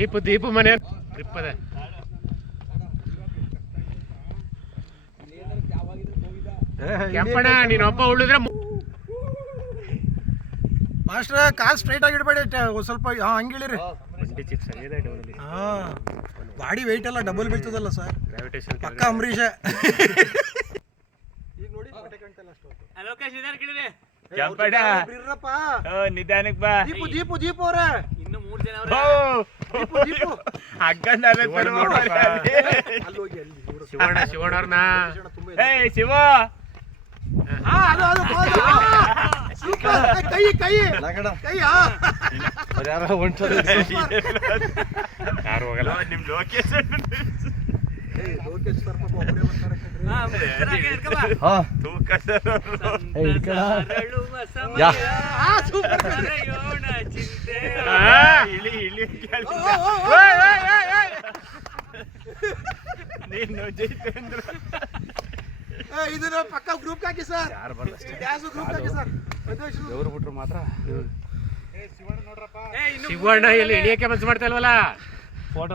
ದೀಪು ಮನೆ ಟ್ರಿಪ್ ಅದ. ಕೆಂಪಣ್ಣ ನೀನೊಬ್ಬ ಉಳಿದ್ರೆ ಮಾಸ್ಟ್ರ ಕಾಲ್ ಸ್ಟ್ರೈಟ್ ಆಗಿ ಇಡಬೇಡಿ, ಸ್ವಲ್ಪ ಹಂಗಿಳಿರಿ. ಹಾ ಬಾಡಿ ವೆಯ್ಟ್ ಎಲ್ಲ ಡಬಲ್ ಬೀಳ್ತದಲ್ಲ ಸರ್, ಪಕ್ಕ ಅಂಬರೀಷ. ಈಗ ನೋಡಿ ನಿಧಾನಕ್ಕೆ ಬಾ. ದೀಪು ಅವ್ರೆ ಇನ್ನು 3 ಜನ ಶಿವಣ್ಣವ್ರನ್ನ ಶಿವ ಕೈ ಕೈ ಕೈ ಯಾರು ಹೋಗಲ್ಲ. ನಿಮ್ ಲೊಕೇಶನ್ ಲೋಕೇಶ್ ಸರ್ ಪಾಪ ಒಬ್ಬರೇ ಬರ್ತಾರೆ. ನೀನು ಜಿತೇಂದ್ರ ಇದನ್ನ ಪಕ್ಕ ಗ್ರೂಪ್ ಹಾಕಿ ಸರ್, ಗ್ರೂಪ್ ಹಾಕಿ ಸರ್. ದೇವ್ರು ಬಿಟ್ರು ಮಾತ್ರ ಶಿವಣ್ಣ ಇಲ್ಲಿ ಇಳಿಯಕ್ಕೆ ಮನ್ಸು ಮಾಡ್ತಾ ಇಲ್ವಲ್ಲ. ಫೋಟೋ